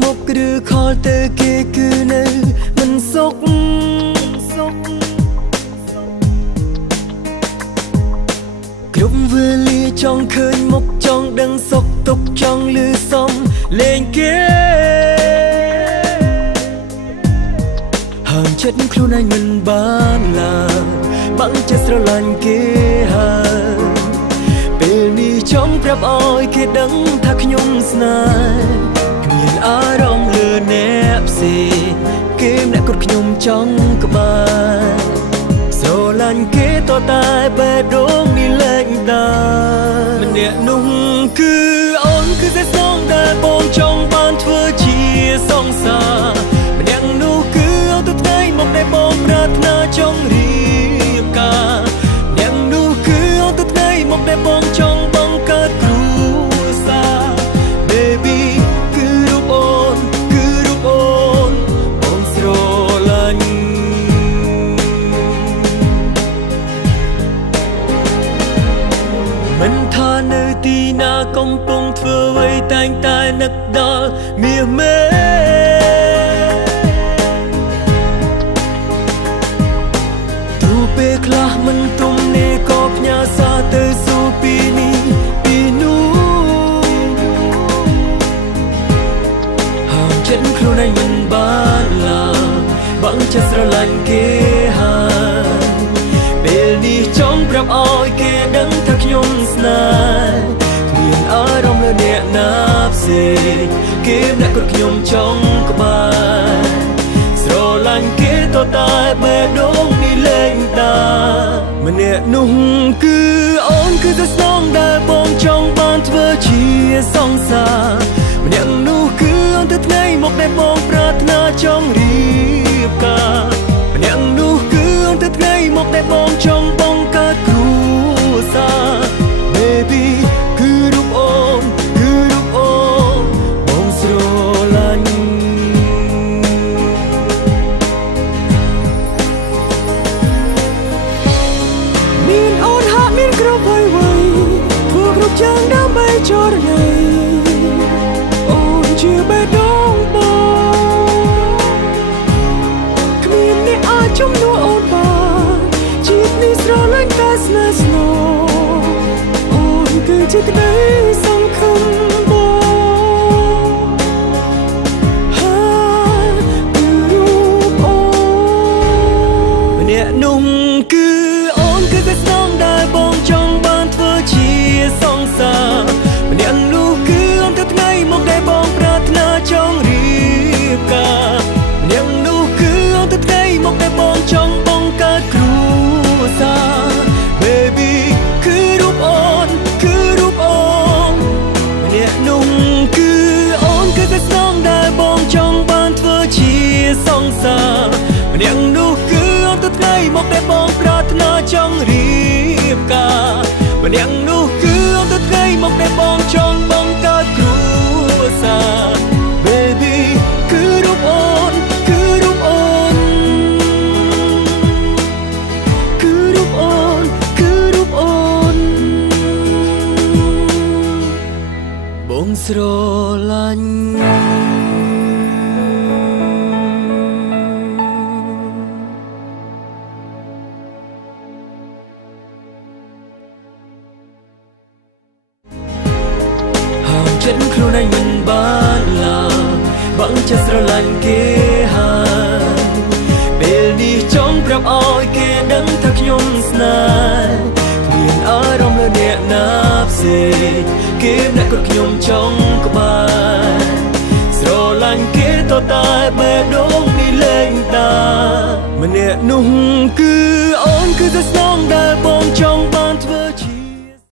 មុខឬខលទៅគេគឺនៅមិនសុខគ្រប់វេលាចង់ឃើញមុខចង់ដឹងសុខទុក្ខចង់លឺសំលេងគេហាមចិត្តខ្លួនឯងមិនបានឡើយបាំងចិត្តស្រឡាញ់គេហើយពេលនេះចង់ប្រាប់ឲ្យគេដឹងថាខ្ញុំស្នេហ៍គ្មានអារម្មណ៍លើអ្នកផ្សេងគេម្នាក់គាត់ខ្ញុំចង់ក្បែរស្រឡាញ់គេតតែបេះដូងនេះលែងដាម្នាក់នោះគឺអូនគឺតែស្នងដែលបងចង់បានធ្វើជាសង្សារម្នាក់នោះគឺអូនទៅថ្ងៃមកដែលបងប្រាថ្នាចង់រៀបការម្នាក់នោះគឺអូនទៅថ្ងៃមកដែលបងចង់បង្កើតគ្រួសារ Baby គឺរូបអូនគឺរូបអូនបងស្រឡាញ់មិនថានៅទីណាកំពុងធ្វើអ្វីតែងតែនឹកដល់មាសមេទូពេលខ្លះមិនទុំនេះក៏ផ្ញើសារទៅសួរពីនេះពីនោះហាមចិត្តខ្លួនឯងមិនបានឡើយបាំងចិត្តស្រឡាញ់គេហើយពេលនេះចង់ប្រាប់ឲ្យគេដឹងថាខ្ញុំស្នេហ៍គ្មានអារម្មណ៍លើអ្នកណាផ្សេងគេម្នាក់គាត់ខ្ញុំចង់ក្បែរស្រឡាញ់គេតតែបេះដូងនេះលែងដាម្នាក់នោះគឺអូនគឺតែស្នងដែលបងចង់បានធ្វើជាសង្សារម្នាក់នោះគឺអូនទៅថ្ងៃមកដែលបងប្រាថ្នាចង់រៀបការម្នាក់នោះគឺអូនទៅថ្ងៃមកដែលបងចង់បង្កើតគ្រួសារ Baby គឺរូបអូនគឺរូបអូនបងស្រឡាញ់មានអូនហាក់មានគ្រប់អ្វីធ្វើគ្រប់យ៉ាងដើម្បីចរណៃអូនជាបេះដូងបងគ្មានអ្នកអាចជំនួសអូនបានជាតិនេះស្រឡាញ់តែស្នេហ៍ស្នូអូនគឺជាក្តីសង្ឃឹមបងហើយគឺរូបអូនម្នាក់នោះគឺអូនគឺតែស្នងដែលបងចង់បានធ្វើជាសង្សារម្នាក់នោះគឺអូនទៅថ្ងៃមកដែលបងប្រាថ្នាចង់រៀបការម្នាក់នោះគឺអូនទៅថ្ងៃមកដែលបងចង់បង្កើតគ្រួសារ Baby គឺរូបអូនគឺរូបអូនម្នាក់នោះគឺអូនគឺតែស្នងដែលបងចង់បានធ្វើជាសង្សារម្នាក់នោះគឺអូនទៅថ្ងៃមកដែលបងប្រាថ្នាចង់រៀបការម្នាក់នោះគឺអូនទៅថ្ងៃមកដែលបងចង់បង្កើតគ្រួសារ Baby គឺរូបអូនគឺរូបអូនគឺរូបអូនគឺរូបអូនបងស្រឡាញ់ចិត្តខ្លួនឯងមិនបានឡើយបាំងចិត្តស្រឡាញ់គេហើយពេលនេះចង់ប្រាប់ឲ្យគេដឹងថាខ្ញុំស្នេហ៍គ្មានអារម្មណ៍លើអ្នកណាផ្សេងគេម្នាក់គាត់ខ្ញុំចង់ក្បែរស្រឡាញ់គេតតែបេះដូងនេះលែងដាម្នាក់នោះគឺអូនគឺតែស្នងដែលបងចង់បាន